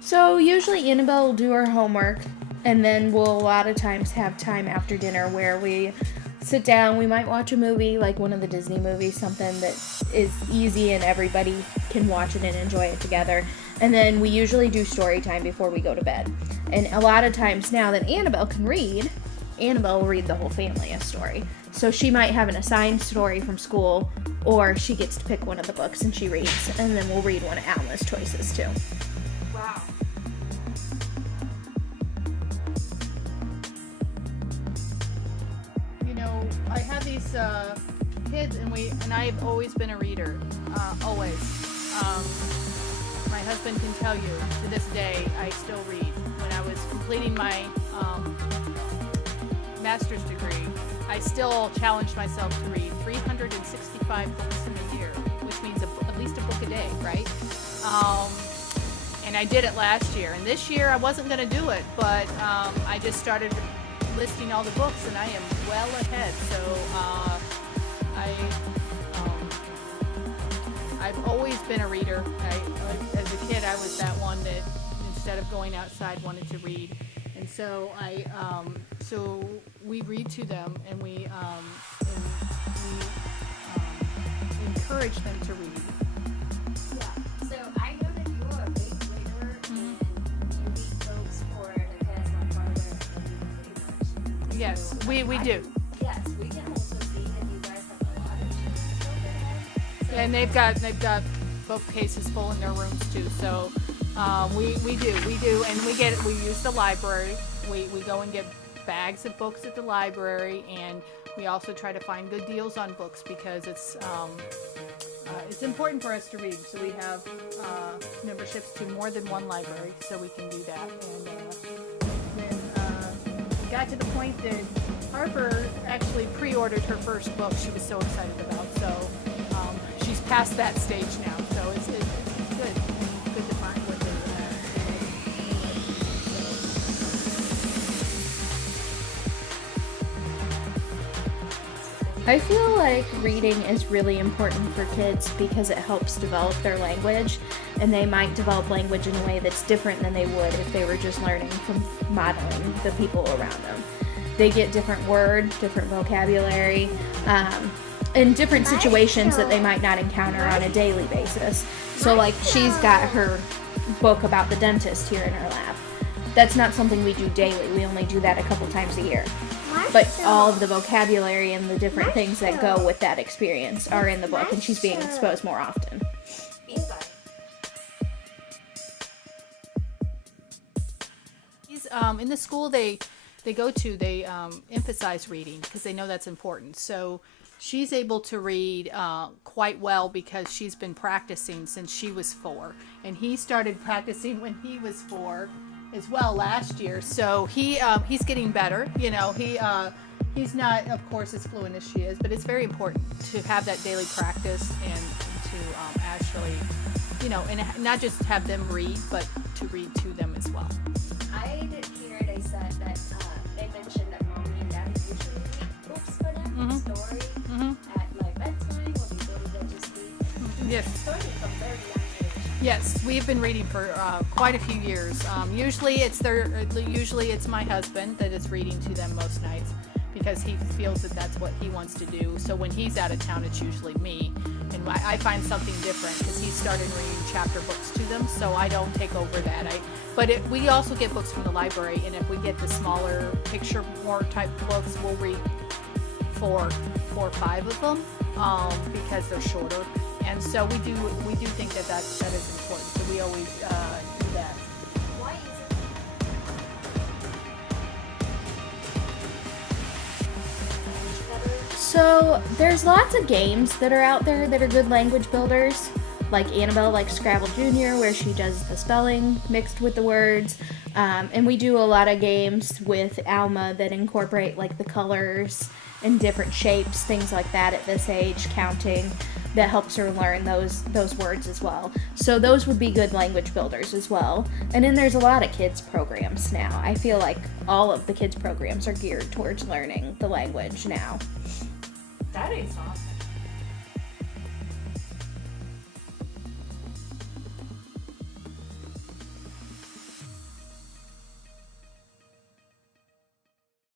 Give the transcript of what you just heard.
So usually Annabelle will do her homework, and then we'll a lot of times have time after dinner where we sit down. We might watch a movie, like one of the Disney movies, something that is easy and everybody can watch it and enjoy it together. And then we usually do story time before we go to bed. And a lot of times now that Annabelle can read, Annabelle will read the whole family a story. So she might have an assigned story from school, or she gets to pick one of the books and she reads, and then we'll read one of Alma's choices too. Wow. You know, I have these kids, and I've always been a reader, always. My husband can tell you, to this day, I still read. When I was completing my master's degree, I still challenged myself to read 365 books in a year, which means at least a book a day, right? And I did it last year. And this year I wasn't going to do it, but I just started listing all the books, and I am well ahead. So I've always been a reader. As a kid, I was that one that instead of going outside wanted to read. And so so we read to them, and we encourage them to read. Yeah. So I know that you are a big reader, and you read books for the kids, my father, and pretty much. Yes, So, we do. Yes, we can also see that you guys have a lot of children. So And they've got bookcases full in their rooms too. So we do, and we use the library. We go and get bags of books at the library, and we also try to find good deals on books because it's important for us to read. So we have memberships to more than one library, so we can do that. And then we got to the point that Harper actually pre-ordered her first book. She was so excited about. So she's past that stage now. So it's good. Good to find what they I feel like reading is really important for kids because it helps develop their language, and they might develop language in a way that's different than they would if they were just learning from modeling the people around them. They get different words, different vocabulary, in different situations that they might not encounter on a daily basis. So like she's got her book about the dentist here in her lap. That's not something we do daily. We only do that a couple times a year. But all of the vocabulary and the different things that go with that experience are in the book, and she's being exposed more often. In the school they go to, they emphasize reading because they know that's important. So she's able to read quite well because she's been practicing since she was 4, and he started practicing when he was 4 as well last year. So he's getting better. You know, he's not, of course, as fluent as she is, but it's very important to have that daily practice and to actually, you know, and not just have them read, but to read to them as well. I did hear they said that they mentioned that mommy and daddy usually read books for them, story at like bedtime or before they go to sleep. Yes. Story from very young age. Yes, we have been reading for quite a few years. Usually it's my husband that is reading to them most nights because he feels that that's what he wants to do. So when he's out of town, it's usually me. And I find something different because he started reading chapter books to them, so I don't take over that. We also get books from the library, and if we get the smaller picture more type books, we'll read 4 or 5 of them because they're shorter. And so we do think that is important. So we always do that. Why is it? So there's lots of games that are out there that are good language builders. Like Annabelle likes Scrabble Jr., where she does the spelling mixed with the words. And we do a lot of games with Alma that incorporate like the colors and different shapes, things like that at this age, counting, that helps her learn those words as well. So those would be good language builders as well. And then there's a lot of kids programs now. I feel like all of the kids programs are geared towards learning the language now. That is awesome.